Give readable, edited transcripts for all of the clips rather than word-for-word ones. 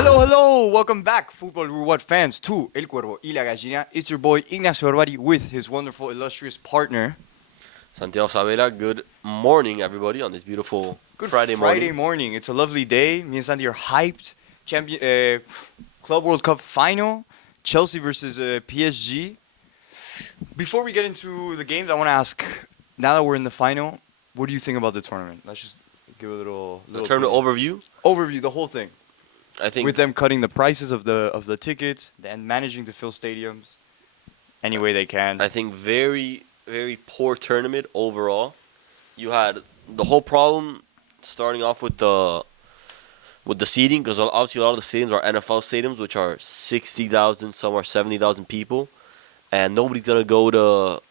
Hello, welcome back, FutbolRoute1 fans, to El Cuervo y la Gallina. It's your boy Ignacio Barbari with his wonderful, illustrious partner. Santiago Savera, good morning, everybody, on this beautiful Good Friday morning. It's a lovely day. Me and Santi are hyped. Club World Cup final, Chelsea versus PSG. Before we get into the games, I want to ask, now that we're in the final, what do you think about the tournament? Let's just give a little The tournament overview, the whole thing. I think With them cutting the prices of the tickets and managing to fill stadiums any way they can. I think very, very poor tournament overall. You had the whole problem starting off with the seating, because obviously a lot of the stadiums are NFL stadiums, which are 60,000, some are 70,000 people, and nobody's gonna go to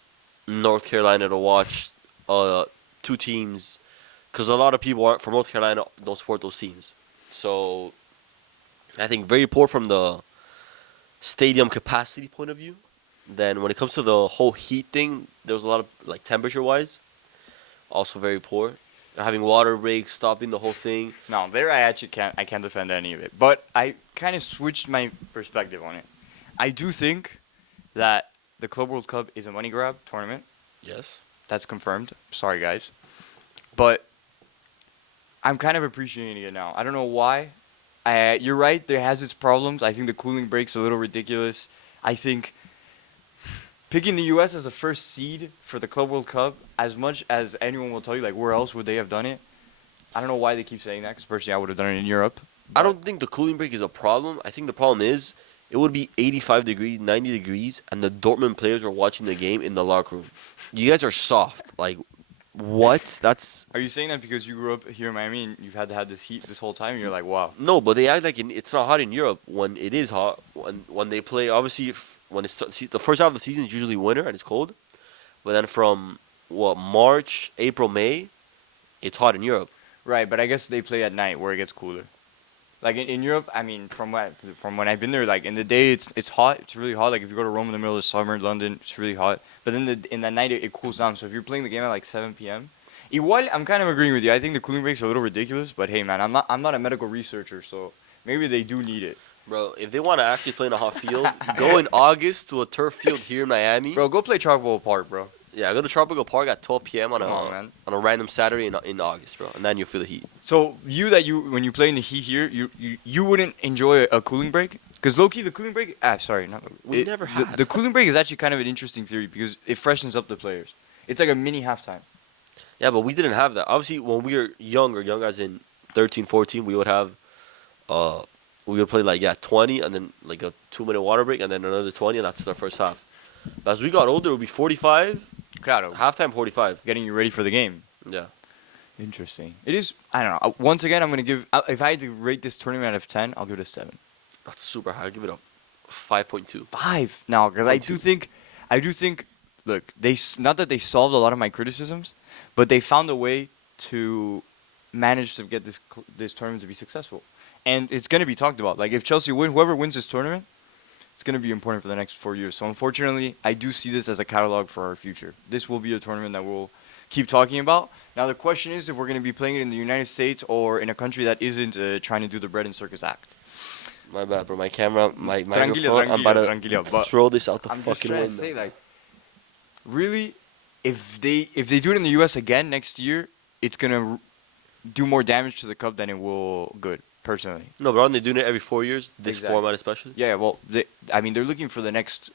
North Carolina to watch two teams, because a lot of people aren't from North Carolina don't support those teams. So I think very poor from the stadium capacity point of view. Then when it comes to the whole heat thing, there was a lot of, like, temperature-wise, also very poor. Having water breaks, stopping the whole thing. No, there I actually can't defend any of it. But I kind of switched my perspective on it. I do think that the Club World Cup is a money grab tournament. Yes. That's confirmed. Sorry, guys. But I'm kind of appreciating it now. I don't know why. You're right, there has its problems. I think the cooling break's a little ridiculous. I think picking the U.S. as a first seed for the Club World Cup, as much as anyone will tell you, like, where else would they have done it? I don't know why they keep saying that, because personally I would have done it in Europe. I don't think the cooling break is a problem. I think the problem is it would be 85 degrees, 90 degrees, and the Dortmund players are watching the game in the locker room. You guys are soft. Like, what? That's... Are you saying that because you grew up here in Miami and you've had to have this heat this whole time? And you're like, wow. No, but they act like it's not hot in Europe when it is hot. When they play, obviously, when it's the first half of the season is usually winter and it's cold. But then from, March, April, May, it's hot in Europe. Right, but I guess they play at night where it gets cooler. Like in Europe, I mean, from when I've been there, like in the day it's hot, it's really hot. Like if you go to Rome in the middle of summer, London, it's really hot. But then in the night it cools down. So if you're playing the game at like 7 p.m., igual, I'm kind of agreeing with you. I think the cooling breaks are a little ridiculous. But hey, man, I'm not a medical researcher, so maybe they do need it. Bro, if they want to actually play in a hot field, go in August to a turf field here in Miami. Bro, go play Tropical Park, bro. Yeah, go to Tropical Park at 12 p.m. on a random Saturday in August, bro, and then you'll feel the heat. So when you play in the heat here, you wouldn't enjoy a cooling break? Because low key the cooling break, We never had. The cooling break is actually kind of an interesting theory because it freshens up the players. It's like a mini halftime. Yeah, but we didn't have that. Obviously, when we were younger, young as in 13, 14, we would have, we would play like 20, and then like a 2-minute water break, and then another 20, and that's our first half. But as we got older, it would be 45. Claro. Halftime 45. Getting you ready for the game. Yeah. Interesting. It is, I don't know. Once again, I'm going to give, if I had to rate this tournament out of 10, I'll give it a 7. That's super high. I'll give it a 5.2. 5? No, because I do think, look, not that they solved a lot of my criticisms, but they found a way to manage to get this tournament to be successful. And it's going to be talked about. Like, if Chelsea whoever wins this tournament, it's going to be important for the next 4 years. So, unfortunately, I do see this as a catalog for our future. This will be a tournament that we'll keep talking about. Now, the question is if we're going to be playing it in the United States or in a country that isn't trying to do the bread and circus act. My bad, bro. My camera, my microphone, I'm about to throw this out the fucking window. I'm just trying to say, like, really, if they do it in the U.S. again next year, it's going to do more damage to the cup than it will good. Personally. No, but aren't they doing it every 4 years? This format especially? Yeah, well, they're looking for the next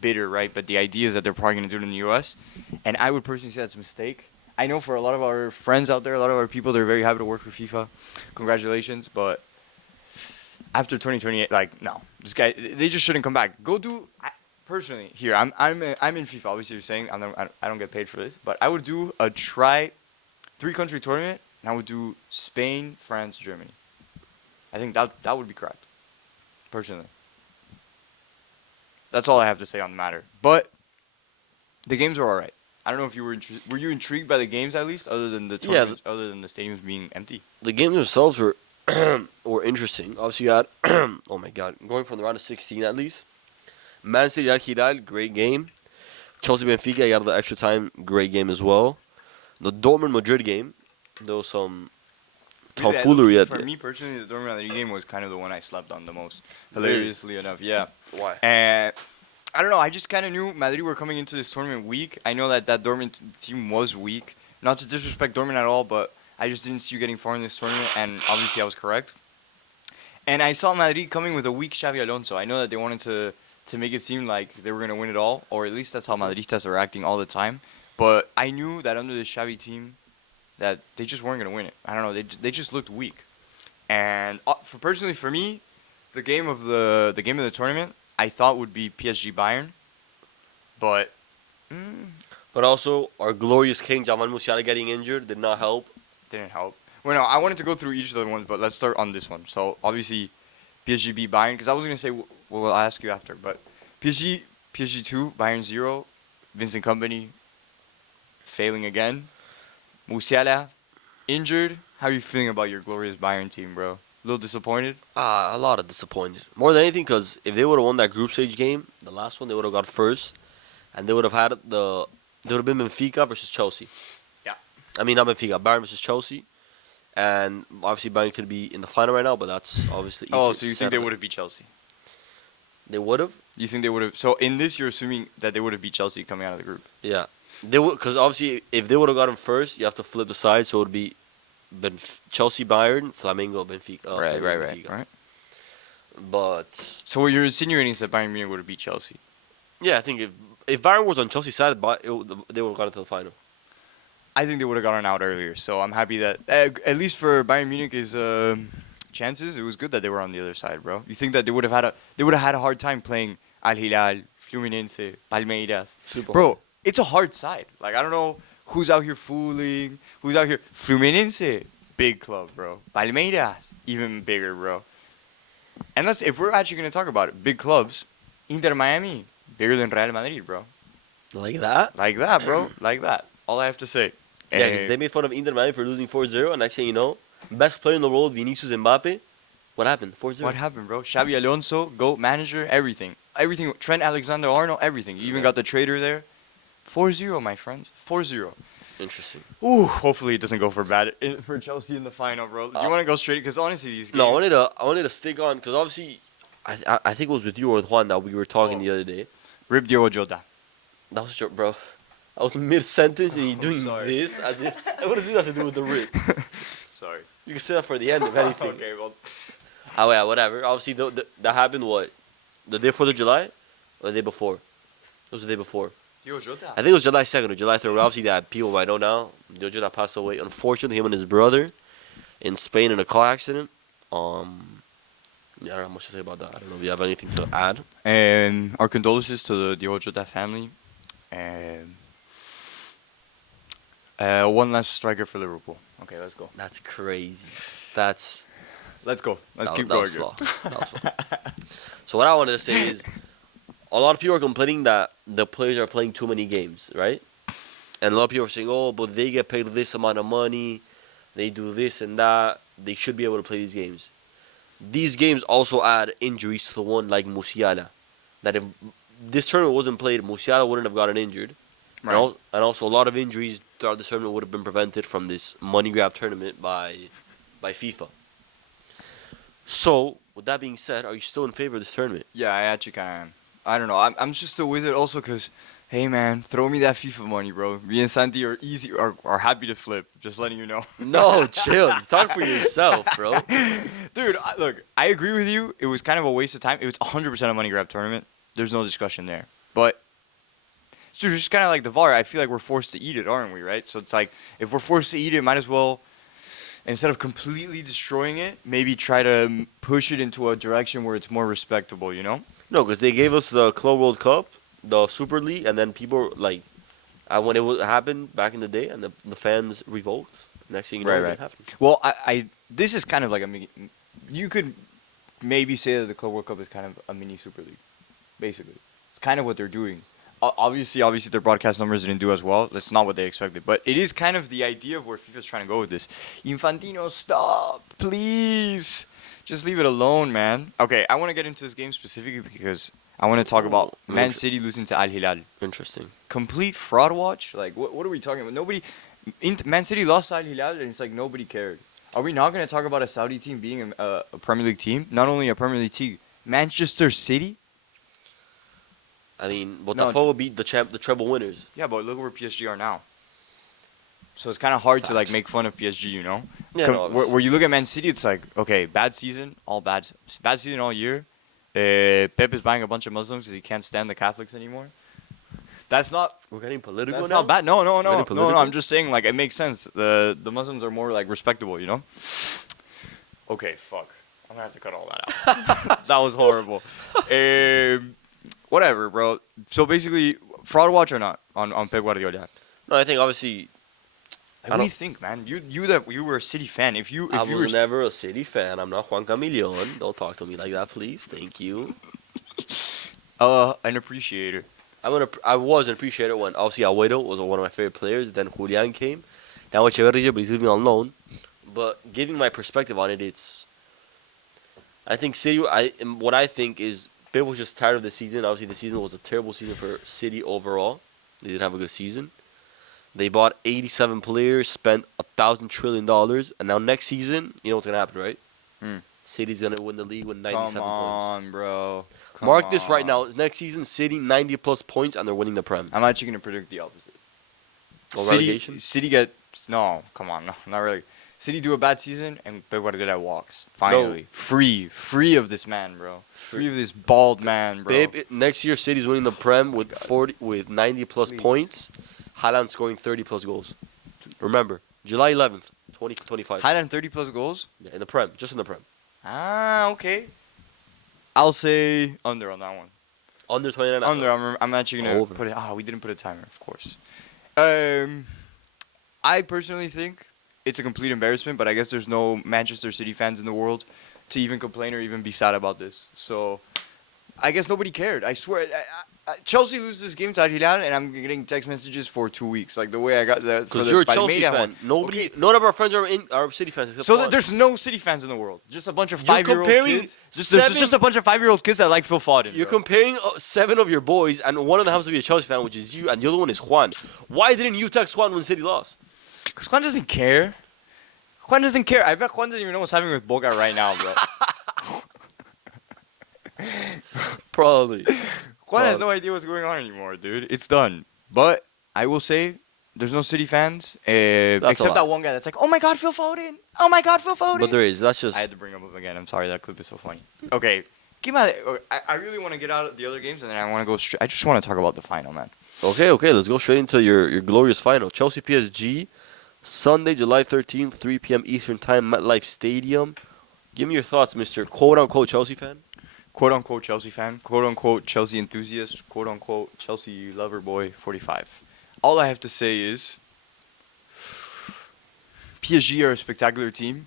bidder, right? But the idea is that they're probably going to do it in the U.S. And I would personally say that's a mistake. I know for a lot of our friends out there, a lot of our people, they're very happy to work for FIFA. Congratulations. But after 2028, like, no. They just shouldn't come back. Personally, here, I'm in FIFA. Obviously, you're saying I don't get paid for this. But I would do a 3-country tournament, and I would do Spain, France, Germany. I think that would be correct, personally. That's all I have to say on the matter. But the games are all right. I don't know if you were you intrigued by the games at least, other than the tournament, other than the stadiums being empty. The games themselves were were interesting. Obviously, you had oh my god, going from the round of 16 at least. Man City Al Hilal, great game. Chelsea Benfica, you got the extra time, great game as well. The Dortmund Madrid game, there was some tomfoolery at For the me personally, the Dortmund Madrid game was kind of the one I slept on the most. Really? Hilariously enough, yeah. Why? And I don't know. I just kind of knew Madrid were coming into this tournament weak. I know that Dortmund team was weak. Not to disrespect Dortmund at all, but I just didn't see you getting far in this tournament, and obviously I was correct. And I saw Madrid coming with a weak Xavi Alonso. I know that they wanted to make it seem like they were going to win it all, or at least that's how Madridistas are acting all the time. But I knew that under the Xavi team, that they just weren't going to win it. I don't know. They just looked weak. And for me, the game of the tournament, I thought would be PSG Bayern, but But also, our glorious king, Jamal Musiala, getting injured did not help. didn't help. Well, no, I wanted to go through each of the ones, but let's start on this one. So obviously, PSG beat Bayern, because I was gonna say well, I'll ask you after, but PSG 2, Bayern 0, Vincent Company failing again, Musiala injured. How are you feeling about your glorious Bayern team, bro? A little disappointed? A lot of disappointed. More than anything, because if they would have won that group stage game, the last one, they would have got first, and they would have had they would have been Benfica versus Chelsea. Yeah. I mean, not Benfica, Bayern versus Chelsea. And obviously, Bayern could be in the final right now, but that's obviously easier Oh, to so you think settle they it. would have beat Chelsea? They would have? You think they would have? So in this, you're assuming that they would have beat Chelsea coming out of the group. Yeah. They would, because obviously, if they would have gotten first, you have to flip the side, so it would be Chelsea, Bayern, Flamengo, Benfica. Benfica. Right. But So what you're insinuating is that Bayern Munich would have beat Chelsea. yeah, I think if Bayern was on Chelsea's side, they would have gotten to the final. I think they would have gotten out earlier. So I'm happy that at least for Bayern Munich's chances, it was good that they were on the other side, bro. You think that they would have had a hard time playing Al Hilal, Fluminense, Palmeiras, Super bro? It's a hard side. Like I don't know who's out here fooling, who's out here. Fluminense, big club, bro. Palmeiras, even bigger, bro. And if we're actually gonna talk about it, big clubs, Inter Miami, bigger than Real Madrid, bro. Like that? Like that, bro. Like that. All I have to say. Yeah, because they made fun of Inter Miami for losing 4-0, and next thing you know, best player in the world, Vinicius Mbappe, what happened? 4-0. What happened, bro? Xabi Alonso, GOAT manager, everything. Everything. Trent Alexander-Arnold, everything. You even got the trader there. 4-0, my friends. 4-0. Interesting. Ooh, hopefully it doesn't go for bad for Chelsea in the final, bro. Do you want to go straight? Because honestly, these games... No, I wanted to stick on, because obviously, I think it was with you or with Juan that we were talking the other day. Rip Diogo Jota. That was your, bro. I was mid-sentence and you're doing sorry. this. What does this have to do with the rip? Sorry. You can say that for the end, if anything. Okay, well... Oh, yeah, whatever. Obviously, that happened, what? The day 4th of July? Or the day before? It was the day before. Diogo Jota. I think it was July 2nd or July 3rd. Obviously, that people might know now. Diogo Jota passed away. Unfortunately, him and his brother in Spain in a car accident. Yeah, I don't know much to say about that. I don't know if you have anything to add. And our condolences to the Diogo Jota family. And... one last striker for Liverpool. Okay, let's go. That's crazy. Let's go. Let's That keep was going. flaw. That was flaw. So what I wanted to say is, a lot of people are complaining that the players are playing too many games, right? And a lot of people are saying, oh, but they get paid this amount of money, they do this and that, they should be able to play these games. These games also add injuries to the one like Musiala. That if this tournament wasn't played, Musiala wouldn't have gotten injured. Right. And also a lot of injuries throughout this tournament would have been prevented from this money grab tournament by FIFA. So, with that being said, are you still in favor of this tournament? Yeah, I actually kind of am. I don't know. I'm just still with it also because, hey, man, throw me that FIFA money, bro. Me and Santi are happy to flip. Just letting you know. No, chill. Talk for yourself, bro. Dude, look, I agree with you. It was kind of a waste of time. It was 100% a money grab tournament. There's no discussion there. But, dude, it's just kind of like the VAR. I feel like we're forced to eat it, aren't we, right? So it's like, if we're forced to eat it, might as well, instead of completely destroying it, maybe try to push it into a direction where it's more respectable, you know? No, because they gave us the Club World Cup, the Super League, and then people, like, when it happened back in the day, and the fans revoked, next thing you know, it happened. Well, this is kind of like you could maybe say that the Club World Cup is kind of a mini Super League, basically. It's kind of what they're doing. Obviously, their broadcast numbers didn't do as well. That's not what they expected. But it is kind of the idea of where FIFA's trying to go with this. Infantino, stop, please. Just leave it alone, man. Okay, I want to get into this game specifically because I want to talk about Man City losing to Al Hilal. Interesting. Complete fraud watch? Like, what are we talking about? Man City lost to Al Hilal and it's like nobody cared. Are we not going to talk about a Saudi team being a Premier League team? Not only a Premier League team, Manchester City. I mean, No. Botafogo beat the treble winners. Yeah, but look where PSG are now. So it's kind of hard to like Facts. make fun of PSG, you know? Yeah, no, where you look at Man City, it's like, okay, bad season, bad season all year. Pep is buying a bunch of Muslims because he can't stand the Catholics anymore. That's not. We're getting political That's now. not bad. No. Getting No. political? I'm just saying, like, it makes sense. The Muslims are more like respectable, you know. Okay, fuck. I'm gonna have to cut all that out. That was horrible. Whatever, bro. So basically, fraud watch or not on Pep Guardiola? No, I think obviously What do you think, man? You were a City fan. If you I were was never a City fan. I'm not Juan Camilion. Don't talk to me like that, please. Thank you. an appreciator. I was an appreciator when obviously Agüero was one of my favorite players. Then Julian came. Now Echeverria, but he's leaving on loan. But giving my perspective on it, I think City. What I think is Pep was just tired of the season. Obviously, the season was a terrible season for City overall. They didn't have a good season. They bought 87 players, spent $1,000 trillion, and now next season, you know what's gonna happen, right? City's gonna win the league with 97 Come points. on, bro. Mark this right now. Next season, City 90 plus points, and they're winning the Prem. I'm actually gonna predict the opposite. Or relegation? City get no. Come on, no, not really. City do a bad season, and Pep Guardiola walks. Finally, free of this man, bro. Free of this bald man, bro. Babe, next year City's winning the Prem with 90 plus points. Haaland scoring 30 plus goals. Remember, July 11th, 2025. Haaland 30 plus goals. Yeah, in the Prem, just in the Prem. Ah, okay. I'll say under on that one. Under 29. Under. I'm actually gonna Over. put it. We didn't put a timer, of course. I personally think it's a complete embarrassment, but I guess there's no Manchester City fans in the world to even complain or even be sad about this. So, I guess nobody cared. I swear. Chelsea loses this game to Al Hilal, and I'm getting text messages for 2 weeks. Like the way I got that. Because you're a Chelsea fan. None of our friends are City fans. Except So Juan. there's no City fans in the world. Just a bunch of You're 5-year-old comparing kids. There's just a bunch of 5-year-old kids that like Phil Foden. You're bro. comparing 7 of your boys, and one of them happens to be a Chelsea fan, which is you, and the other one is Juan. Why didn't you text Juan when City lost? Because Juan doesn't care. Juan doesn't care. I bet Juan doesn't even know what's happening with Boga right now, bro. Probably. Juan has no idea what's going on anymore, dude. It's done. But I will say, there's no City fans, except that one guy that's like, "Oh my God, Phil Foden! Oh my God, Phil Foden!" But there is. That's just. I had to bring him up again. I'm sorry, that clip is so funny. Okay, give out. I really want to get out of the other games, and then I want to go straight. I just want to talk about the final, man. Okay. Let's go straight into your glorious final. Chelsea PSG, Sunday, July 13th, 3 p.m. Eastern Time, MetLife Stadium. Give me your thoughts, Mr. Quote-unquote Chelsea fan. Quote-unquote Chelsea fan, quote-unquote Chelsea enthusiast, quote-unquote Chelsea lover boy 45. All I have to say is PSG are a spectacular team.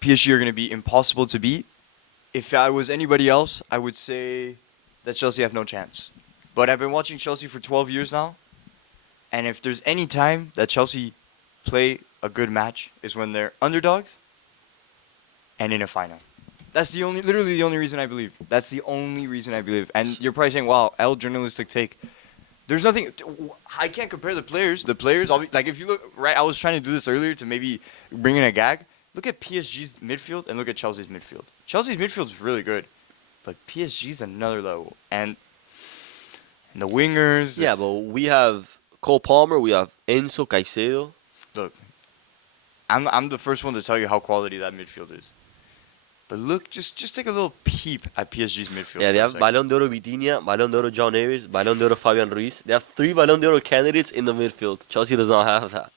PSG are going to be impossible to beat. If I was anybody else, I would say that Chelsea have no chance. But I've been watching Chelsea for 12 years now, and if there's any time that Chelsea play a good match is when they're underdogs and in a final. That's literally the only reason I believe. That's the only reason I believe. And you're probably saying, wow, L journalistic take. There's nothing, I can't compare the players. The players, like if you look, right, I was trying to do this earlier to maybe bring in a gag. Look at PSG's midfield and look at Chelsea's midfield. Chelsea's midfield is really good, but PSG's another level. And the wingers. Yeah, but we have Cole Palmer, we have Enzo Caicedo. Look, I'm the first one to tell you how quality that midfield is. But look, just take a little peep at PSG's midfield. Yeah, they have Ballon d'Oro Vitinha, Ballon d'Oro John Neves, Ballon d'Oro Fabian Ruiz. They have 3 Ballon d'Oro candidates in the midfield. Chelsea does not have that.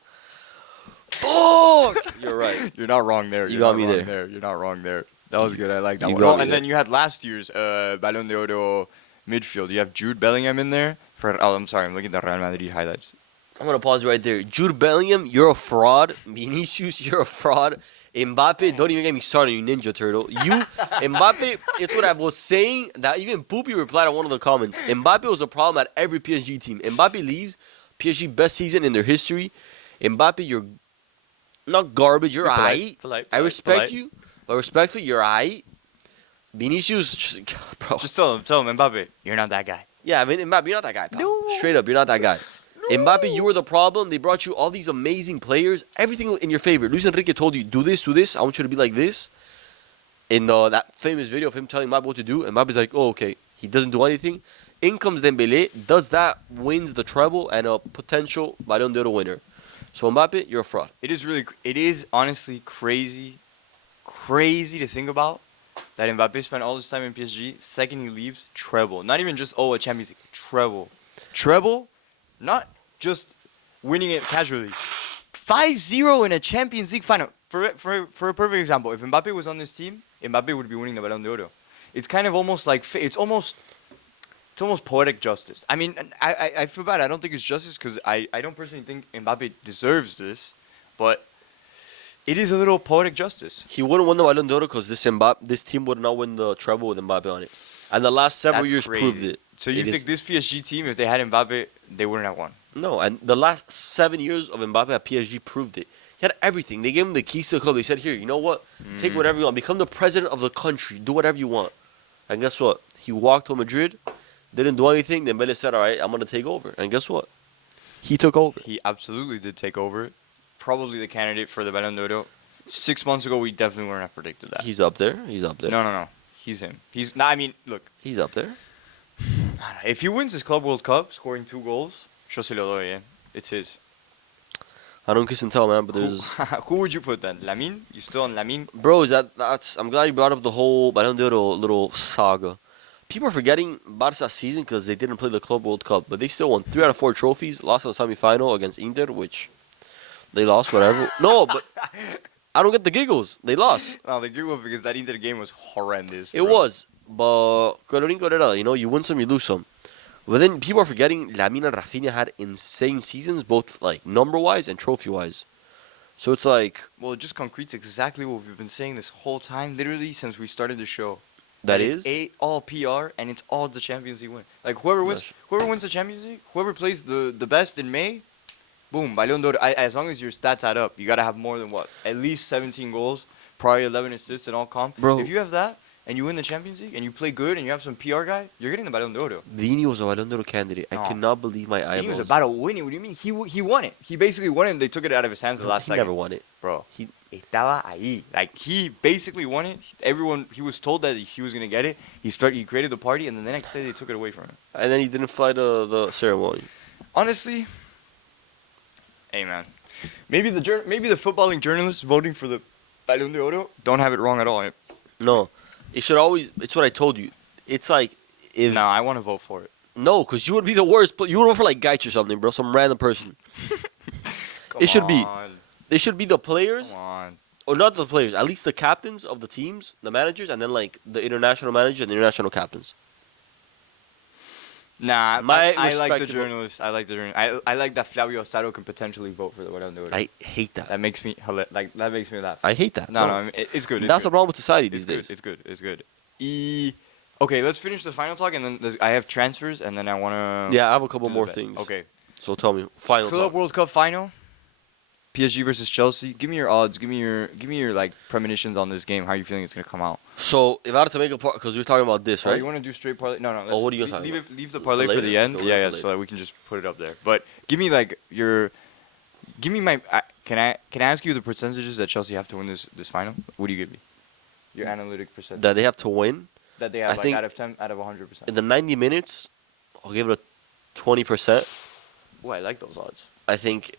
Fuck! You're right. You're not wrong there. You got me there. You're not wrong there. That was good. I like that You one. got Oh, me and there. then you had last year's Ballon d'Oro midfield. You have Jude Bellingham in there. I'm sorry. I'm looking at the Real Madrid highlights. I'm going to pause right there. Jude Bellingham, you're a fraud. Vinicius, you're a fraud. Mbappe, don't even get me started, you Ninja Turtle. Mbappe, it's what I was saying. That even Poopy replied on one of the comments. Mbappe was a problem at every PSG team. Mbappe leaves, PSG best season in their history. Mbappe, you're not garbage. You're aight. I respect you, but respectfully, you're aight. Vinicius, bro. Just tell him, Mbappe, you're not that guy. Yeah, I mean, Mbappe, you're not that guy, pal. No. Straight up, you're not that guy. Mbappe, you were the problem. They brought you all these amazing players. Everything in your favor. Luis Enrique told you, do this. I want you to be like this. In that famous video of him telling Mbappe what to do, and Mbappe's like, oh, okay. He doesn't do anything. In comes Dembele, does that, wins the treble, and a potential Ballon d'Or winner. So Mbappe, you're a fraud. It is honestly crazy to think about that Mbappe spent all this time in PSG. Second he leaves, treble. Not even just, a Champions League. Treble, not just winning it casually. 5-0 in a Champions League final. For a perfect example, if Mbappe was on this team, Mbappe would be winning the Ballon d'Or. It's kind of almost like, it's almost poetic justice. I mean, I feel bad. I don't think it's justice because I don't personally think Mbappe deserves this, but it is a little poetic justice. He wouldn't win the Ballon d'Or because this team would not win the treble with Mbappe on it. And the last several years proved it. So you think this PSG team, if they had Mbappe, they wouldn't have won? No, and the last 7 years of Mbappe at PSG proved it. He had everything. They gave him the keys to the club. They said, here, you know what? Take whatever you want. Become the president of the country. Do whatever you want. And guess what? He walked to Madrid, didn't do anything. Then Dembele said, all right, I'm going to take over. And guess what? He took over. He absolutely did take over. Probably the candidate for the Ballon d'Or. 6 months ago, we definitely wouldn't have predicted that. He's up there. No. He's him. Look. He's up there. If he wins this Club World Cup, scoring 2 goals, yo se lo doy, it's his. I don't kiss and tell, man, but there's... Who would you put then? Lamine? You still on Lamine? Bro, that's... I'm glad you brought up the whole Ballon d'Or little saga. People are forgetting Barca's season because they didn't play the Club World Cup, but they still won 3 out of 4 trophies, lost in the semi-final against Inter, which they lost, whatever. No, but I don't get the giggles. They lost. No, the giggle because that Inter game was horrendous. It was, but you win some, you lose some. But then people are forgetting Lamine and Rafinha had insane seasons, both like number-wise and trophy-wise. So it's like... Well, it just concretes exactly what we've been saying this whole time, literally since we started the show. It's all PR and it's all the Champions League win. Like whoever wins the Champions League, whoever plays the best in May, boom, Ballon d'Or. As long as your stats add up, you gotta have more than what? At least 17 goals, probably 11 assists in all comp. Bro. If you have that and you win the Champions League and you play good and you have some PR guy, you're getting the Ballon d'Or. Vini was a Ballon d'Or candidate. No. I cannot believe my eyeballs. He was about to win it. What do you mean? He won it. He basically won it and they took it out of his hands the last second. He never won it. Bro, he estaba ahí. Like, he basically won it. He was told that he was going to get it. He created the party, and then the next day they took it away from him. And then he didn't fly the ceremony. Honestly, hey, man. Maybe the footballing journalists voting for the Ballon d'Or don't have it wrong at all. No. It should always... It's what I told you. It's like... No, I want to vote for it. No, because you would be the worst. You would vote for, like, Gaich or something, bro. Some random person. It should be... They should be the players, or not the players, at least the captains of the teams, the managers, and then like the international manager and the international captains. Nah, I like the journalists. I like that Flavio Ostaro can potentially vote for the Ballon d'Or. I hate that. That makes me laugh. I hate that. No, I mean, it's good. That's the problem with society these days. It's good. Okay, let's finish the final talk, and then I have transfers, and then I want to... Yeah, I have a couple more things. Okay. So tell me, final Club talk. World Cup final. PSG versus Chelsea. Give me your odds. Give me your like premonitions on this game. How are you feeling it's gonna come out? So if I had to make a part, because we're talking about this, right? You want to do straight parlay? No. What are you gonna talk about? Leave the parlay for the end. Yeah, so that we can just put it up there. But give me like give me my. Can I ask you the percentages that Chelsea have to win this final? What do you give me? Your analytic percentage. That they have to win. That they have out of 10, out of 100%. In the 90 minutes, I'll give it a 20%. Oh, I like those odds. I think.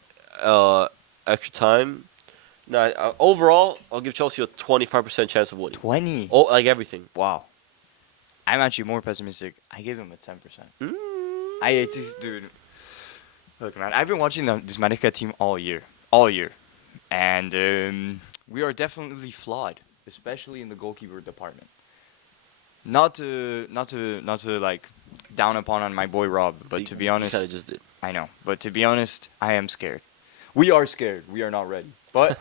Extra time. No, overall, I'll give Chelsea a 25% chance of winning. 20. Oh, like everything. Wow. I'm actually more pessimistic. I give him a 10%. Dude. Look, man, I've been watching this Marica team all year, and we are definitely flawed, especially in the goalkeeper department. Not to like down upon on my boy Rob, but to be honest, you kind of just did. I know, but to be honest, I am scared. We are scared. We are not ready. But,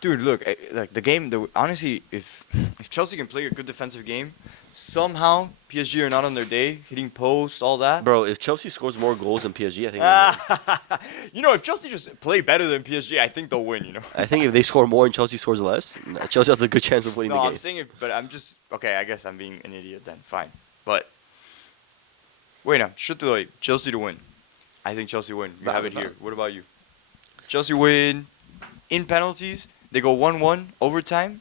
dude, look, like the game. Honestly, if Chelsea can play a good defensive game, somehow PSG are not on their day, hitting posts, all that. Bro, if Chelsea scores more goals than PSG, I think. If Chelsea just play better than PSG, I think they'll win. I think if they score more and Chelsea scores less, Chelsea has a good chance of winning the game. No, I'm saying but I'm just okay. I guess I'm being an idiot then. Fine, but wait, no, should Chelsea to win. I think Chelsea win. You Valid, have it here. valid. What about you? Chelsea win in penalties. They go 1-1 overtime.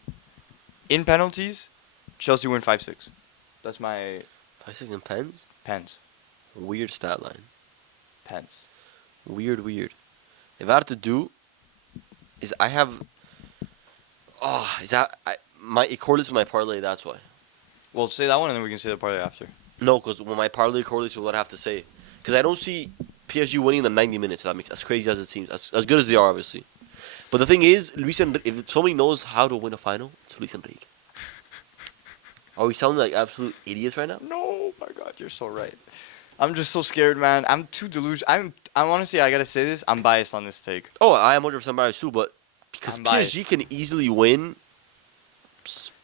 In penalties, Chelsea win 5-6. That's my 5-6 in pens. pens. Weird stat line. Pens. Weird. If I had to do, is I have. Oh, is that it correlates with my parlay? That's why. Well, say that one and then we can say the parlay after. No, because when my parlay correlates with what I have to say, because I don't see PSG winning in the 90 minutes. That makes as crazy as it seems, as good as they are, obviously. But the thing is, if somebody knows how to win a final, it's Luis Enrique. Are we sounding like absolute idiots right now? No, my God, you're so right. I'm just so scared, man. I'm too delusional. I'm honestly, I gotta say this. I'm biased on this take. Oh, I am 100% biased too, but because I'm PSG biased. can easily win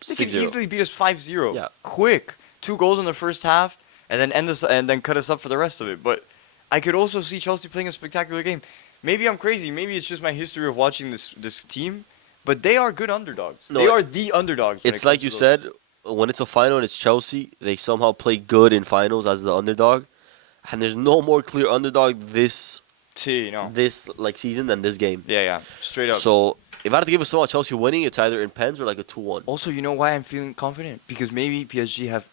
They can 6-0. easily beat us 5-0. Yeah. Quick. 2 goals in the first half, and then end us and then cut us up for the rest of it. But I could also see Chelsea playing a spectacular game. Maybe I'm crazy. Maybe it's just my history of watching this team. But they are good underdogs. No, they are the underdogs. when It's it like comes you to said, those. when it's a final and it's Chelsea, they somehow play good in finals as the underdog. And there's no more clear underdog this See, no. season than this game. Yeah. Straight up. So if I had to give a someone Chelsea winning, it's either in pens or like a 2-1. Also, you know why I'm feeling confident? Because maybe PSG have,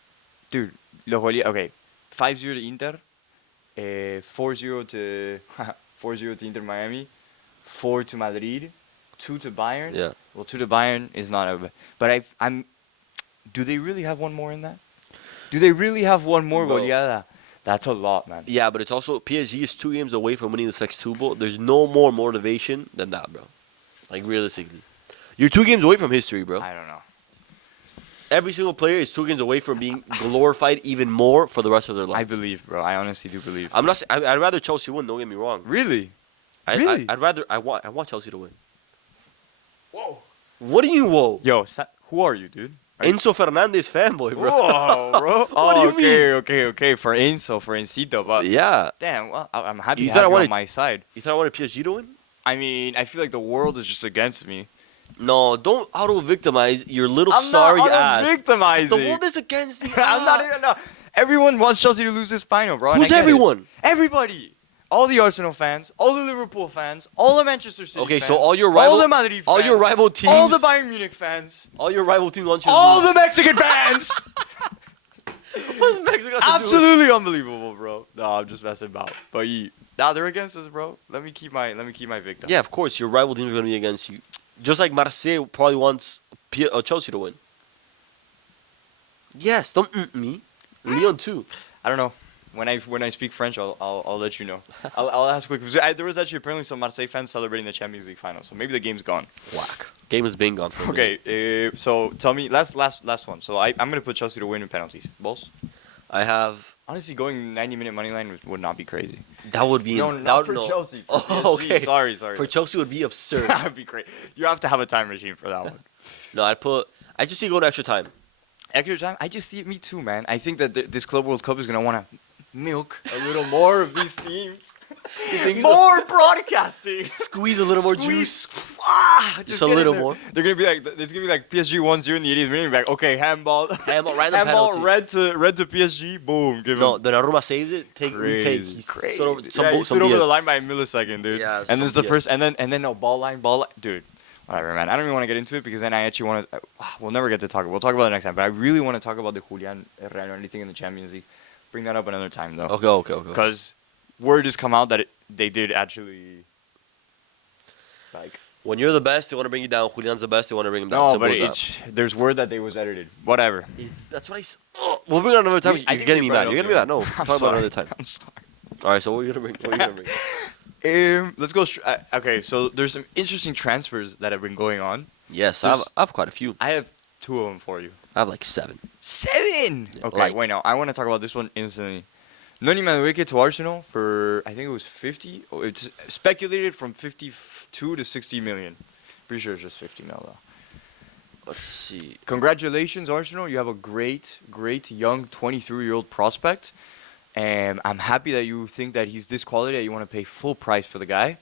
dude, okay, 5-0 to Inter, 4-0 to 4-0 to Inter Miami, 4 to Madrid, 2 to Bayern. Yeah. Well, 2 to Bayern is not a, but I'm. Do they really have one more in that? Do they really have one more Bro. goleada? That's a lot, man. Yeah, but it's also PSG is 2 games away from winning the Sextuple. There's no more motivation than that, bro. Like realistically, you're 2 games away from history, bro. I don't know. Every single player is 2 games away from being glorified even more for the rest of their I life. believe, bro. I honestly do believe. I'm not. I'd rather Chelsea win. Don't get me wrong. Really? I'd rather. I want Chelsea to win. Whoa. What do you mean, whoa? Yo, who are you, dude? Are you- Enzo Fernandez fanboy, bro. Whoa, bro. What do you mean? Okay. For Encito, but Yeah. damn, well, I'm happy You to thought have I you wanted- on my side. You thought I wanted PSG to win? I mean, I feel like the world is just against me. No, don't auto-victimize your little I'm sorry not ass. victimizing. The world is against me. I'm not even. No. Everyone wants Chelsea to lose this final, bro. and Who's I get it. everyone? Everybody. All the Arsenal fans, all the Liverpool fans, all the Manchester City Okay, fans, so all your all rival- the Madrid fans, all your rival teams- all the Bayern Munich fans, All your rival teams want you to all lose. the Mexican fans. What's Mexico got to do with- Absolutely unbelievable, bro. No, I'm just messing about. But nah, they're against us, bro. Let me keep my victim. Yeah, of course, your rival teams are going to be against you. Just like Marseille probably wants Chelsea to win. Yes, don't me. Lyon too. I don't know. When I speak French, I'll let you know. I'll ask quick. There was actually apparently some Marseille fans celebrating the Champions League final, so maybe the game's gone. Whack. Game has been gone for me. Okay, so tell me last one. So I'm gonna put Chelsea to win in penalties. Balls. I have. Honestly, going 90-minute money line would not be crazy. That would be. No, that not would, for no. Chelsea. For Oh, PSG. okay. Sorry. For Chelsea would be absurd. that would be great. You have to have a time machine for that one. No, I just see going extra time. Extra time. I just see it. Me too, man. I think that this Club World Cup is gonna want to milk a little more of these teams. You think so? More broadcasting. Squeeze a little more Squeeze. juice. Just a get in little there. more. They're gonna be like, it's gonna be like PSG 1-0 in the 80th minute. Be like, okay, handball, Random handball, penalty. red to PSG. Boom, give No, him. Donnarumma saved it. Take. Crazy. He Crazy. stood over, He stood over the line by a millisecond, dude. Yeah, and this is the some first, and then no ball line, dude. Whatever, man. I don't even want to get into it because then I actually want to. We'll never get to talk. We'll talk about it next time. But I really want to talk about the Julian Herrera or anything in the Champions League. Bring that up another time, though. Okay. Because word has come out that they did actually. Like. When you're the best, they want to bring you down. Julian's the best, they want to bring him down. No, Simple but as there's word that they was edited. Whatever. that. That's what I. We'll bring it on another time. I You're think getting we me brought mad. it You're up getting me mad. here. No, I'm talk about it sorry. another time. I'm sorry. All right, so what are you gonna bring? What are you gonna bring? Let's go. Okay, so there's some interesting transfers that have been going on. Yes, I have quite a few. I have 2 of them for you. I have like 7. 7. Yeah, Okay, like- wait. No, I want to talk about this one instantly. Noni Madueke to Arsenal for I think it was 50. Oh, it's speculated from 52 to 60 million. Pretty sure it's just 50 mil though. Let's see. Congratulations, Arsenal. You have a great young 23-year-old prospect. And I'm happy that you think that he's this quality that you want to pay full price for the guy.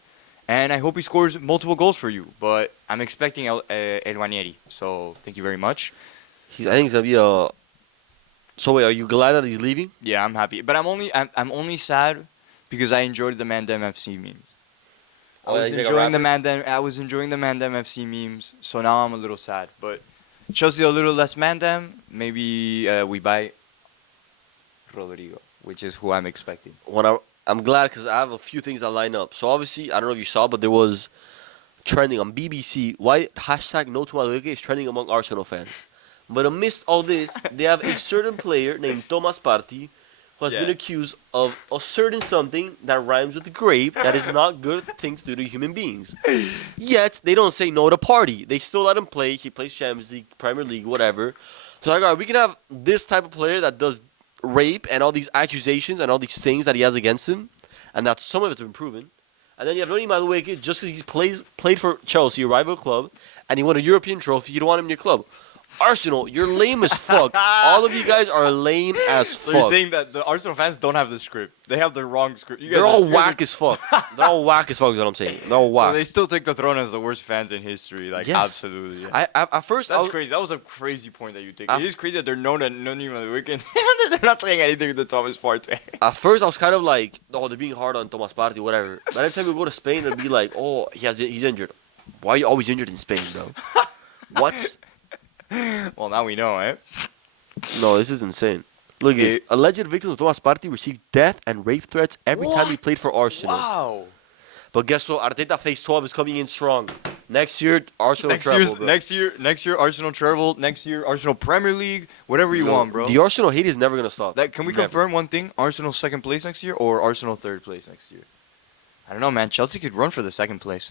And I hope he scores multiple goals for you. But I'm expecting El Ranieri. So thank you very much. I think he's gonna be a. So wait, are you glad that he's leaving? Yeah, I'm happy. But I'm only sad because I enjoyed the Mandem FC memes. I Oh, yeah, was he's like a enjoying the rapper? Mandem. I was enjoying the Mandem FC memes. So now I'm a little sad. But Chelsea a little less Mandem. Maybe we buy Rodrigo, which is who I'm expecting. I'm glad because I have a few things that line up. So obviously, I don't know if you saw, but there was trending on BBC. Why hashtag no to Madueke is trending among Arsenal fans. But amidst all this, they have a certain player named Thomas Partey who has been Yeah. accused of asserting something that rhymes with grape that is not good thing to do to human beings. Yet, they don't say no to Party. They still let him play. He plays Champions League, Premier League, whatever. So like, all right, we can have this type of player that does rape and all these accusations and all these things that he has against him, and that some of it's been proven. And then you have Noni Madueke just because he played for Chelsea, a rival club, and he won a European trophy. You don't want him in your club. Arsenal, you're lame as fuck. All of you guys are lame as So you're fuck. saying that the Arsenal fans don't have the script? They have the wrong script. You guys They're are- all you guys are- whack as fuck. They're all whack as fuck is what I'm saying. They're all whack. So they still take the throne as the worst fans in history. Like Yes. absolutely. Yeah. At first, I That's was, crazy. That was a crazy point that you take. I- It is crazy that they're known at Noni Madueke. They're not saying anything to Thomas Partey. at first I was kind of like, oh, they're being hard on Thomas Partey, whatever. But every time we go to Spain, they'd be like, oh, he's injured. Why are you always injured in Spain, bro? What? Well, now we know, eh? No, this is insane. Look at this. Eh. Alleged victims of Thomas Partey received death and rape threats every time he What? played for Arsenal. Wow. But guess what? Arteta Phase 12 is coming in strong. Next year, Arsenal treble, bro. Next year, Arsenal treble. Next year, Arsenal Premier League. Whatever you want, bro. The Arsenal hate is never going to stop. Can we Never. confirm one thing? Arsenal second place next year or Arsenal third place next year? I don't know, man. Chelsea could run for the second place.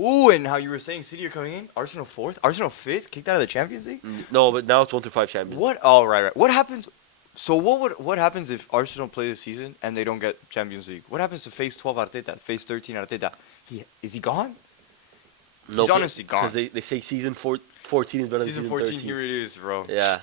Ooh, and how you were saying City are coming in? Arsenal fourth? Arsenal fifth? Kicked out of the Champions League? No, but now it's 1 through 5 champions. What? Oh, right. What happens? So what happens if Arsenal play this season and they don't get Champions League? What happens to phase 12 Arteta, phase 13 Arteta? Is he gone? He's honestly gone. Because they say season 14 is better than Season season 14, 13. here it is, bro. Yeah.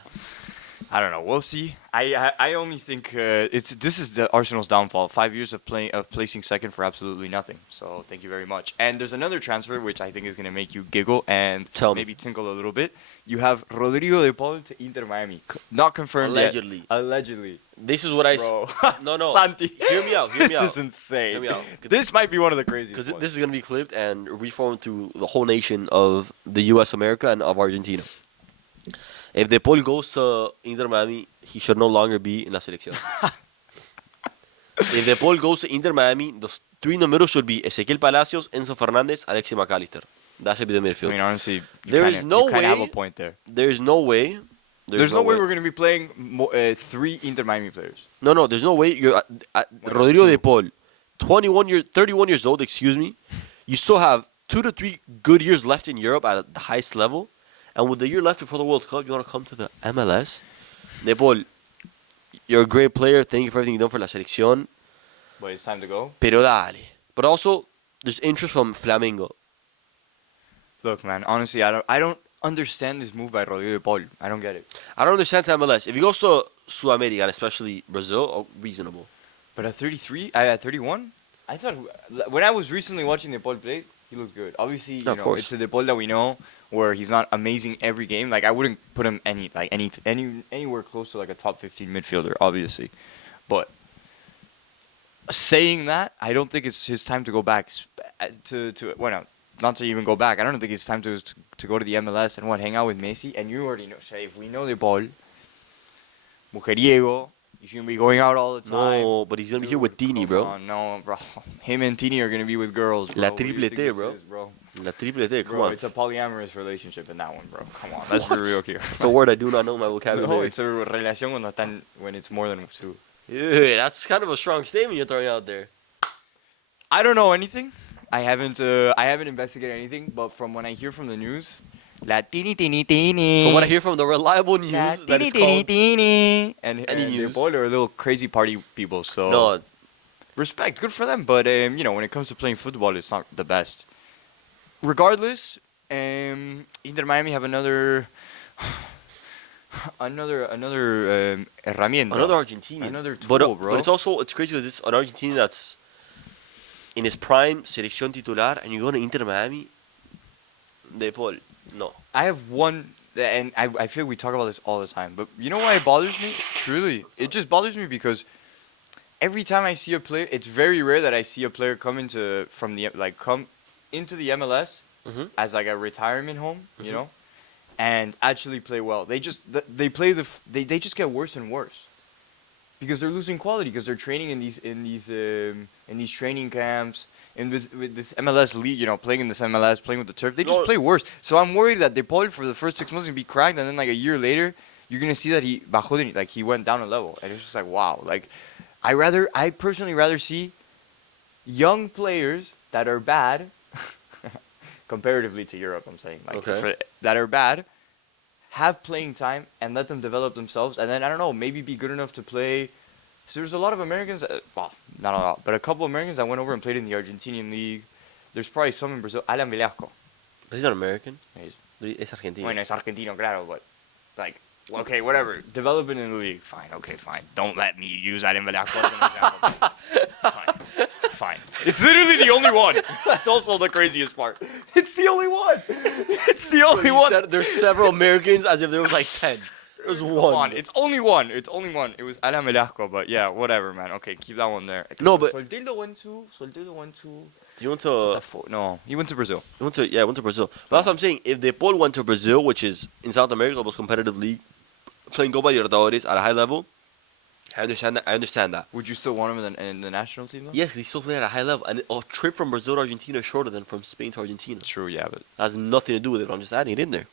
I don't know. We'll see. I only think this is the Arsenal's downfall. 5 years of placing second for absolutely nothing. So thank you very much. And there's another transfer which I think is gonna make you giggle and Tell me. maybe tinkle a little bit. You have Rodrigo de Paul to Inter Miami. Not confirmed Allegedly. yet. Allegedly. This is what I... Bro. No. Santi. Hear me out. Hear me This out. is insane. Hear me out. This might be one of the craziest Because ones. this is going to be clipped and reformed through the whole nation of the U.S. America and of Argentina. If De Paul goes to Inter Miami, he should no longer be in la selección. If De Paul goes to Inter Miami, the three in the middle should be Ezequiel Palacios, Enzo Fernandez, Alexis McAllister. That should be the I midfield. mean, honestly, you There is kinda- no you kinda have way- a point there. There's no way. There's no way we're gonna be playing three Inter Miami players. No, there's no way. You're Rodrigo De Paul, 31 years old. Excuse me. You still have 2 to 3 good years left in Europe at the highest level, and with the year left before the World Cup, you want to come to the MLS. De Paul, you're a great player. Thank you for everything you've done for la selección. But it's time to go. Pero dale. But also, there's interest from Flamengo. Look, man. Honestly, I don't understand this move by Rodrigo de Paul. I don't get it. I don't understand to MLS. If he goes to Sudamérica, and especially Brazil, reasonable. But at 33, at 31, I thought when I was recently watching de Paul play, he looked good. Obviously, you Of know, course. it's the de Paul that we know, where he's not amazing every game. Like I wouldn't put him anywhere close to like a top 15 midfielder, obviously. But saying that, I don't think it's his time to go back not to even go back. I don't think it's time to go to the MLS and hang out with Messi. And you already know, Shay, if we know de Paul, mujeriego, he's gonna be going out all the time. No, but he's gonna be here with Dude, Tini, come bro. on, no, bro. Him and Tini are gonna be with girls, bro. La What do you triple think T, this bro. is, bro? La triplete, come Bro, on. it's a polyamorous relationship in that one, bro. Come on, let's be What? real here. It's a word I do not know in my No, vocabulary. it's a relación when it's more than two. Yeah, that's kind of a strong statement you're throwing out there. I don't know anything. I haven't investigated anything, but from when I hear from the news, la tini tini tini. From what I hear from the reliable news, la that tini is tini called... tini. And Any de news. Paul are little crazy party people, so No, respect, good for them. But you know, when it comes to playing football, it's not the best. Regardless, Inter Miami have another herramienta. another Argentinian. Another tool, but, bro. But it's crazy because it's an Argentinian that's in his prime, selección titular, and you go to Inter Miami, De Paul, no. I have one, and I feel we talk about this all the time, but you know why it bothers me? Truly, it just bothers me because every time I see a player, it's very rare that I see a player come into the MLS as like a retirement home, you know, and actually play well. They just they just get worse and worse because they're losing quality because they're training in these training camps. And with this MLS league, you know, playing in this MLS, playing with the turf, they just play worse. So I'm worried that they probably for the first 6 months gonna be cracked, and then like a year later, you're gonna see that he went down a level, and it's just like wow. Like I personally rather see young players that are bad, comparatively to Europe. I'm saying that are bad, have playing time and let them develop themselves, and then I don't know, maybe be good enough to play. So there's a lot of Americans, well, not a lot, but a couple of Americans that went over and played in the Argentinian league. There's probably some in Brazil. Alan Velasco. But he's not American. He's, Es argentino. bueno, es argentino, claro, but like, okay, whatever. Development in the league, fine, okay, fine. Don't let me use Alan Velasco as an example. Fine. It's literally the only one. That's also the craziest part. It's the only one. It's the only one. Said there's several Americans as if there was like 10. There's one. It's only one. It's only one. It was Alan Velasco, but yeah, whatever, man. Okay, keep that one there. No, but Soldildo went to. You went to No, he went to Brazil. went to Brazil. But that's what I'm saying. If they both went to Brazil, which is in South America, the most competitive league, playing Copa Libertadores at a high level, I understand that. Would you still want him in the national team though? Yes, he's still playing at a high level, and a trip from Brazil to Argentina is shorter than from Spain to Argentina. True, yeah, but That has nothing to do with it. I'm just adding it in there.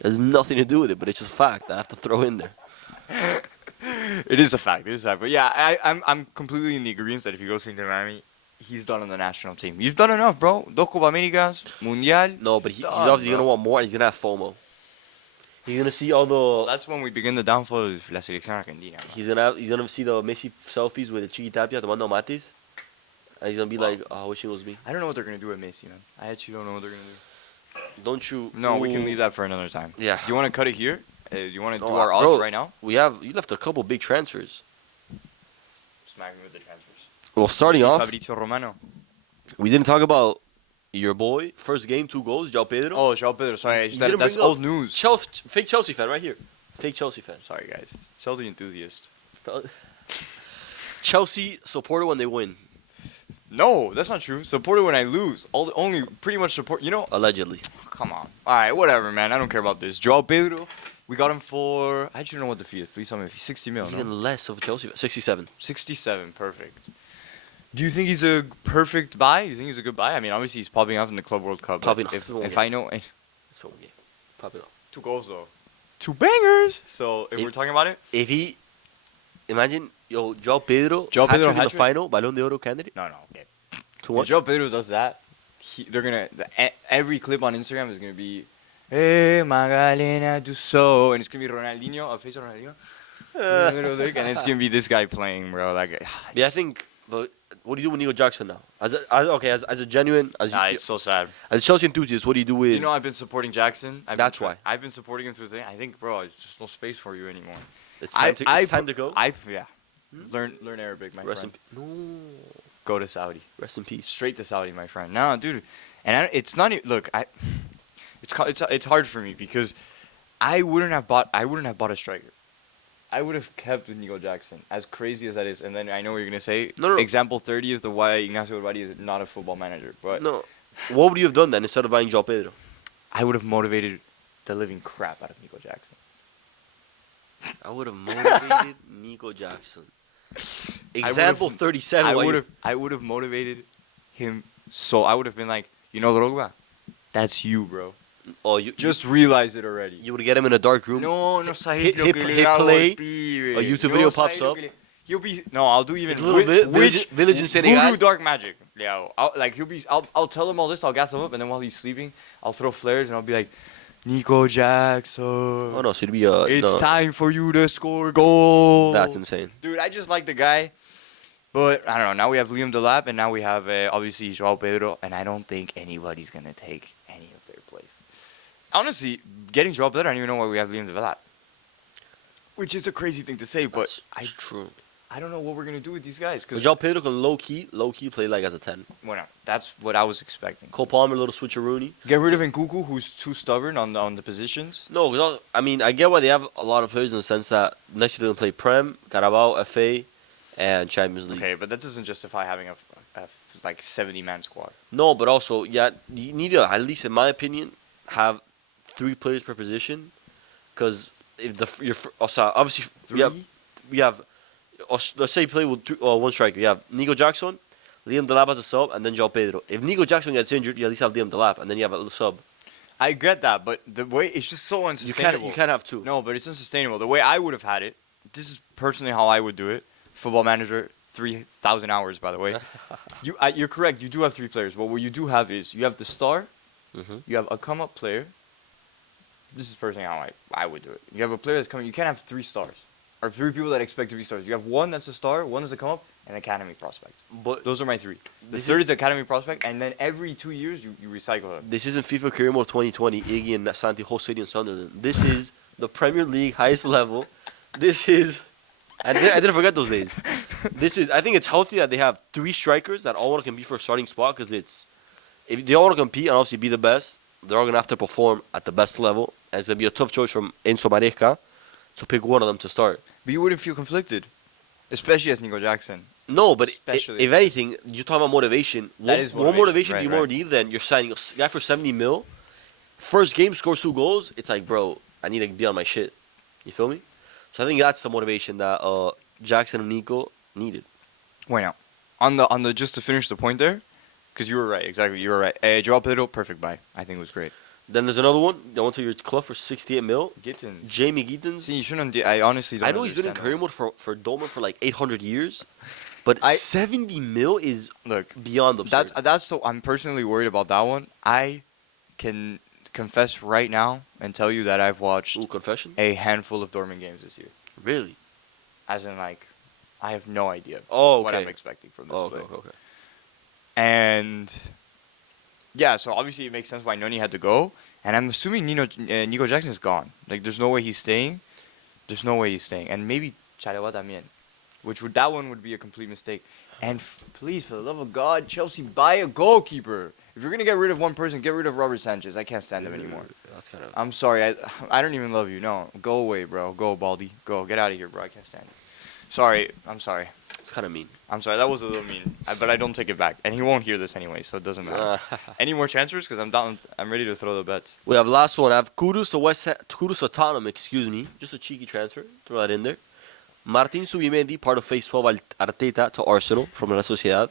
There's nothing to do with it, but it's just a fact that I have to throw in there. it is a fact. But yeah, I'm completely in the agreement that if he goes to Miami, he's done on the national team. He's done enough, bro. Dos Copa Americas, Mundial. No, but he's obviously gonna want more, and he's gonna have FOMO. He's gonna see all the. That's when we begin the downfall of la selección argentina. He's gonna see the Messi selfies with the Chiqui Tapia tomando mates, and he's gonna be like, "Oh, I wish it was me." I don't know what they're gonna do with Messi, man. I actually don't know what they're gonna do. Don't you? No, we can leave that for another time. Yeah. Do you want to cut it here? Do you want to do No, our odds bro, right now? You left a couple big transfers. Smack me with the transfers. Well, starting off, Fabrizio Romano. we didn't talk about your boy. First game, 2 goals, João Pedro. Oh, João Pedro. Sorry, You didn't that's bring up old news. Fake Chelsea fan right here. Fake Chelsea fan. Sorry, guys. Chelsea enthusiast. Chelsea supporter when they win. No, that's not true. Supported when I lose. Only pretty much support. You know. Allegedly. Come on. All right, whatever, man. I don't care about this. João Pedro. We got him for. I actually don't know what the fee is. Please tell me if he's 60 mil. He's No? even less of a Chelsea fan. 67. 67. Perfect. Do you think he's a perfect buy? You think he's a good buy? I mean, obviously he's popping off in the Club World Cup. Popping but off. If I know. That's what we get. Probably not. 2 goals though. 2 bangers. So if we're talking about it. If he, imagine, João Pedro, João Pedro in the hat-trick? final, Balón de Oro candidate. No. Okay. To what? If João Pedro does that, they're gonna. Every clip on Instagram is gonna be, "Hey, Magdalena do so," and it's gonna be Ronaldinho, a face of Ronaldinho, and it's gonna be this guy playing, bro. Like, Yeah, I think. But what do you do with Nico Jackson now? As a genuine, it's so sad. as a Chelsea enthusiast, what do you do with? You know, I've been supporting Jackson. That's why. I've been supporting him through the thing. I think, bro, there's just no space for you anymore. It's time to go. Yeah. Learn Arabic, my Rest in friend. Go to Saudi. Rest in peace. Straight to Saudi, my friend. No, dude, and it's not. Look, it's hard for me because I wouldn't have bought a striker. I would have kept with Nico Jackson, as crazy as that is. And then I know what you're gonna say. No. Example 30th of why Ignacio Urbari is not a football manager. But No. What would you have done then instead of buying João Pedro? I would have motivated the living crap out of Nico Jackson. I would have motivated Nico Jackson. Example 37. I would have motivated him. So I would have been like, you know, Drogba, that's you, bro. Oh, you Just realize it already. You would get him in a dark room. No sabes lo Hit que le play, hago al pibe. a YouTube No video sabes pops lo up. que le- He'll be no. I'll do even His little village in Senegal. Voodoo dark magic. Yeah, I'll tell him all this. I'll gas him up, and then while he's sleeping, I'll throw flares, and I'll be like, Nico Jackson. Oh no, so it'd be It's time for you to score goals. That's insane. Dude, I just like the guy. But I don't know. Now we have Liam Delap, and now we have obviously João Pedro, and I don't think anybody's gonna take any of their place. Honestly, getting João Pedro, I don't even know why we have Liam Delap. Which is a crazy thing to say, but That's true. I don't know what we're gonna do with these guys. But Cause João Pedro can low key play like as a 10. well, that's what I was expecting. Cole Palmer, little switcheroony. Get rid of Nkuku, who's too stubborn on the positions. No, 'cause I mean I get why they have a lot of players in the sense that next year they're gonna play Prem, Carabao, FA, and Champions League. Okay, but that doesn't justify having a like 70-man squad. No, but also, yeah, you need to, at least in my opinion, have 3 players per position. Because if obviously we have let's say you play with one striker. You have Nico Jackson, Liam Delap as a sub, and then João Pedro. If Nico Jackson gets injured, you at least have Liam Delap, and then you have a sub. I get that, but the way it's just so unsustainable. You can't have 2. No, but it's unsustainable. The way I would have had it, this is personally how I would do it. Football Manager, 3,000 hours, by the way. You're correct. You do have 3 players. But what you do have is you have the star, you have a come-up player. This is personally how I would do it. You have a player that's coming. You can't have 3 stars or 3 people that expect to be stars. You have one that's a star, one that's a come-up, and academy prospect. But those are my 3. The third is the academy prospect, and then every 2 years you recycle them. This isn't FIFA Career Mode 2020, Iggy and Santi City and Sunderland. This is the Premier League highest level. This is... I didn't forget those days. I think it's healthy that they have 3 strikers that all want to compete for a starting spot, because if they all want to compete and obviously be the best, they're all going to have to perform at the best level. And it's going to be a tough choice from Enzo Maresca to pick one of them to start. But you wouldn't feel conflicted, especially as Nico Jackson. No, but if anything, you're talking about motivation. What motivation do you more need than you're signing a guy for 70 mil? First game, scores 2 goals. It's like, bro, I need to be on my shit. You feel me? So I think that's the motivation that Jackson and Nico needed. Wait, now, on the just to finish the point there, because you were right, exactly, you were right. João Pedro, perfect buy. I think it was great. Then there's another one. I went to your club for 68 mil. Gittins. Jamie Gittins. See, you shouldn't. I honestly don't. I know he's been in career mode for Dortmund for like 800 years, but 70 mil is beyond absurd. I'm personally worried about that one. I can confess right now and tell you that I've watched confession? A handful of Dortmund games this year. Really? As in, like, I have no idea what I'm expecting from this play. Okay. And yeah, so obviously it makes sense why Noni had to go. And I'm assuming Nico Jackson is gone. Like, there's no way he's staying. And maybe Chalewa también. That one would be a complete mistake. And please, for the love of God, Chelsea, buy a goalkeeper. If you're going to get rid of one person, get rid of Robert Sanchez. I can't stand him anymore. I'm sorry. I don't even love you. No, go away, bro. Go, Baldy. Go. Get out of here, bro. I can't stand you. Sorry. I'm sorry. It's kind of mean. I'm sorry. That was a little mean. But I don't take it back. And he won't hear this anyway, so it doesn't matter. Any more transfers? Because I'm down. I'm ready to throw the bets. We have last one. I have Kudus to Tottenham, excuse me. Just a cheeky transfer. Throw that in there. Martin Subimendi, part of Phase 12 Arteta to Arsenal from La Sociedad.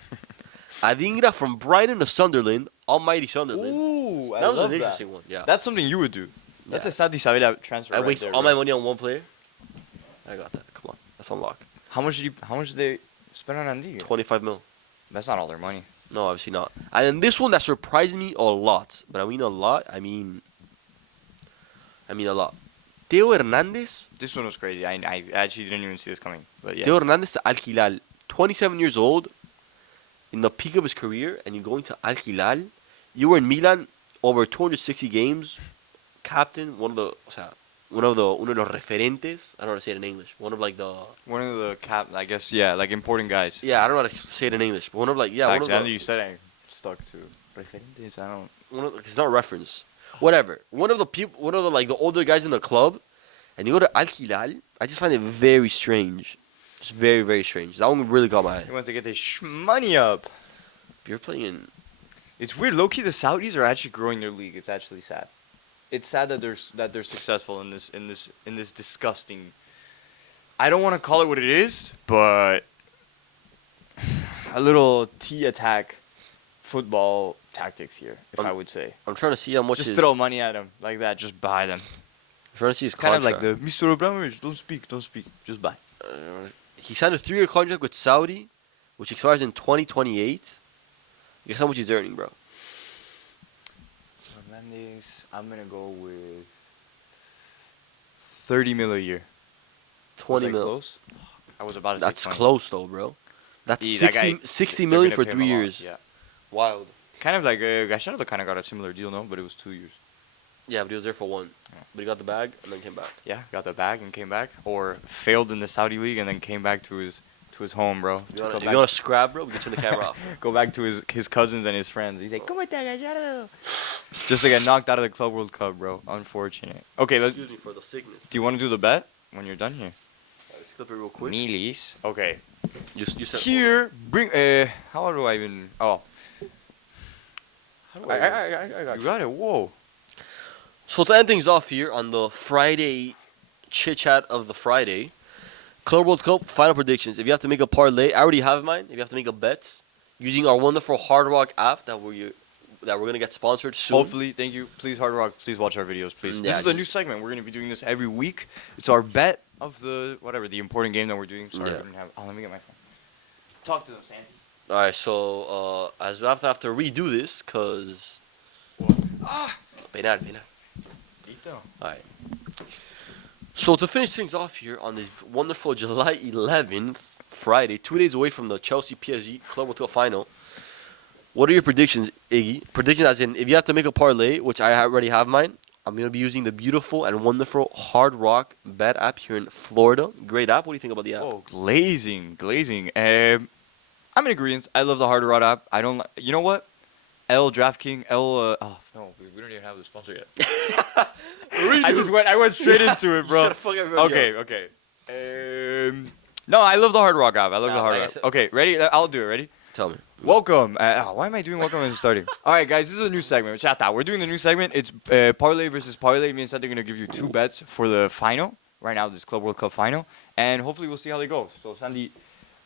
Adingra from Brighton to Sunderland. Almighty Sunderland. Ooh, that was an interesting one. Yeah, that's something you would do. That's a Santi Sabella transfer. I waste all my money on one player. I got that. Come on, that's unlocked. How much did they spend on Andy? 25 mil. That's not all their money. No, obviously not. And then this one that surprised me a lot. But I mean a lot. I mean a lot. Theo Hernandez. This one was crazy. I actually didn't even see this coming. But yes. Theo Hernandez to Al Hilal. 27 years old. In the peak of his career, and you're going to Al Hilal. You were in Milan over 260 games, captain, one of the referentes. I don't know how to say it in English. One of the I guess, yeah, like important guys. Yeah, I don't know how to say it in English, but one of you said I stuck to referentes. I don't. It's not reference. Whatever. One of the older guys in the club, and you go to Al Hilal. I just find it very strange. It's very, very strange. That one really got my eye. He wants to get his money up. If you're playing... It's weird. Low-key, the Saudis are actually growing their league. It's actually sad. It's sad that they're successful in this disgusting... I don't want to call it what it is, but... a little T-attack football tactics here, I would say. I'm trying to see how much Just throw money at them like that. Just buy them. I'm trying to see his contract. Kind of like the Mr. Abramovich. Don't speak. Just buy. He signed a 3-year contract with Saudi, which expires in 2028. Guess how much he's earning, bro? Hernandez, I'm going to go with 30 mil a year. 20 mil. Close? I was about to That's say 20. close, though, bro. That's that 60 million for 3 years. Yeah. Wild. Kind of like Gallardo kind of got a similar deal, no? But it was 2 years. Yeah, but he was there for 1. Yeah. But he got the bag and then came back. Yeah, got the bag and came back. Or failed in the Saudi league and then came back to his home, bro. If you want to scrap, bro, we can turn the camera off. Go back to his cousins and his friends. He's like, come with that, Gallardo. Just to get knocked out of the Club World Cup, bro. Unfortunate. Okay, excuse me for the sickness. Do you want to do the bet when you're done here? Let's clip it real quick. Milis. Okay. You said Here, bring. How do I even? Oh, how do I got you got it. Whoa. So to end things off here on the Friday chit chat of the Friday, Club World Cup final predictions. If you have to make a parlay, I already have mine. If you have to make a bet using our wonderful Hard Rock app that we're gonna get sponsored soon. Hopefully, thank you. Please, Hard Rock, please watch our videos, please. Yeah, This is a new segment. We're gonna be doing this every week. It's our bet of the important game that we're doing. Sorry, Yeah. I didn't have. Oh, let me get my phone. Talk to them, Santi. All right, so as we have to redo this, cause penal. All right. So to finish things off here on this wonderful July 11th, Friday, 2 days away from the Chelsea PSG Club World Cup final, what are your predictions, Iggy? Predictions as in, if you have to make a parlay, which I already have mine, I'm going to be using the beautiful and wonderful Hard Rock Bet app here in Florida. Great app. What do you think about the app? Oh, glazing. I'm in agreement. I love the Hard Rock app. I don't. You know what? DraftKings. Oh no, we don't even have the sponsor yet. I went straight into it, bro. You fuck everybody Okay, else. okay. No, I love the Hard Rock app. I love the Hard like I Rock. said- Okay, ready? I'll do it. Ready? Tell me. Welcome. Why am I doing welcome when it's starting? All right, guys, this is a new segment. Chat out. We're doing the new segment. It's parlay versus parlay. Me and Seth are gonna give you two bets for the final. Right now, this Club World Cup final, and hopefully we'll see how they go. So, Sandy,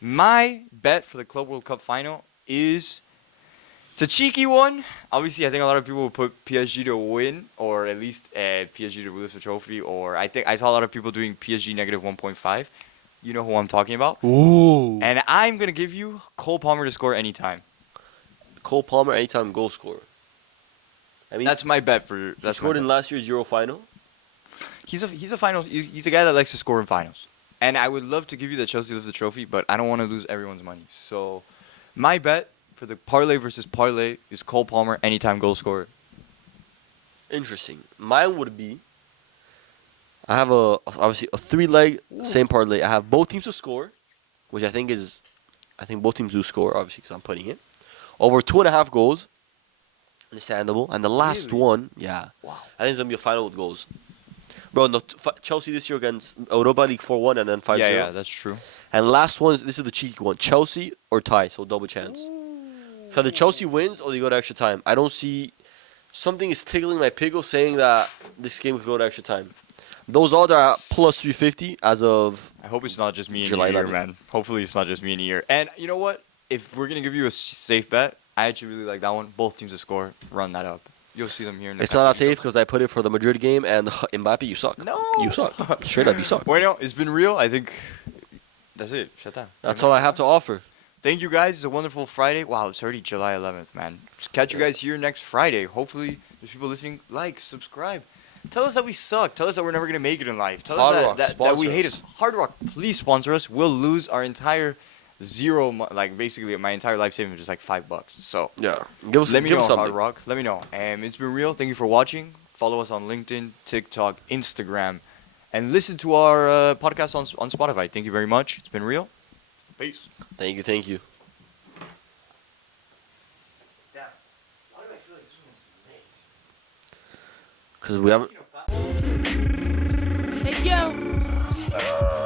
my bet for the Club World Cup final is it's a cheeky one. Obviously, I think a lot of people will put PSG to win, or at least PSG to lift the trophy. Or I think I saw a lot of people doing PSG negative 1.5. You know who I'm talking about. Ooh. And I'm gonna give you Cole Palmer to score anytime. Cole Palmer, anytime goal scorer. I mean, That's my bet for. he That's scored my in bet. last year's Euro final. He's a final. He's a guy that likes to score in finals. And I would love to give you the Chelsea lift the trophy, but I don't want to lose everyone's money. So, my bet for the parlay versus parlay is Cole Palmer anytime goal scorer. Interesting. Mine would be. I have obviously a 3-leg same parlay. I have both teams to score, which I think both teams do score obviously because I'm putting it over 2.5 goals. Understandable. And the last Really? one, yeah, Wow. I think it's gonna be a final with goals. Bro, no, Chelsea this year against Europa League 4-1 and then 5-0. Yeah, that's true. And last one, this is the cheeky one: Chelsea or tie, so double chance. So either Chelsea wins or they go to extra time. I don't see. Something is tickling my pickle saying that this game could go to extra time. Those odds are at plus 350 as of. I hope it's not just me in July a year, 11th. man. Hopefully it's not just me in a year. And you know what? If we're gonna give you a safe bet, I actually really like that one. Both teams to score. Run that up. You'll see them here in the. It's not that safe because I put it for the Madrid game and Mbappe, you suck. No. You suck. Straight up, you suck. Bueno, it's been real. I think that's it. Shut down. That's all I have to offer. Thank you guys. It's a wonderful Friday. Wow, it's already July 11th, man. Just catch you guys here next Friday. Hopefully, there's people listening. Like, subscribe. Tell us that we suck. Tell us that we're never going to make it in life. Tell Hard us Rock, that we sponsor hate us. us. Hard Rock, please sponsor us. We'll lose our entire basically my entire life savings, just like $5. So, Yeah. Give us let me give know, us Hard something. Rock. Let me know. It's been real. Thank you for watching. Follow us on LinkedIn, TikTok, Instagram, and listen to our podcast on Spotify. Thank you very much. It's been real. Peace. Thank you. Because we haven't. Hey yo.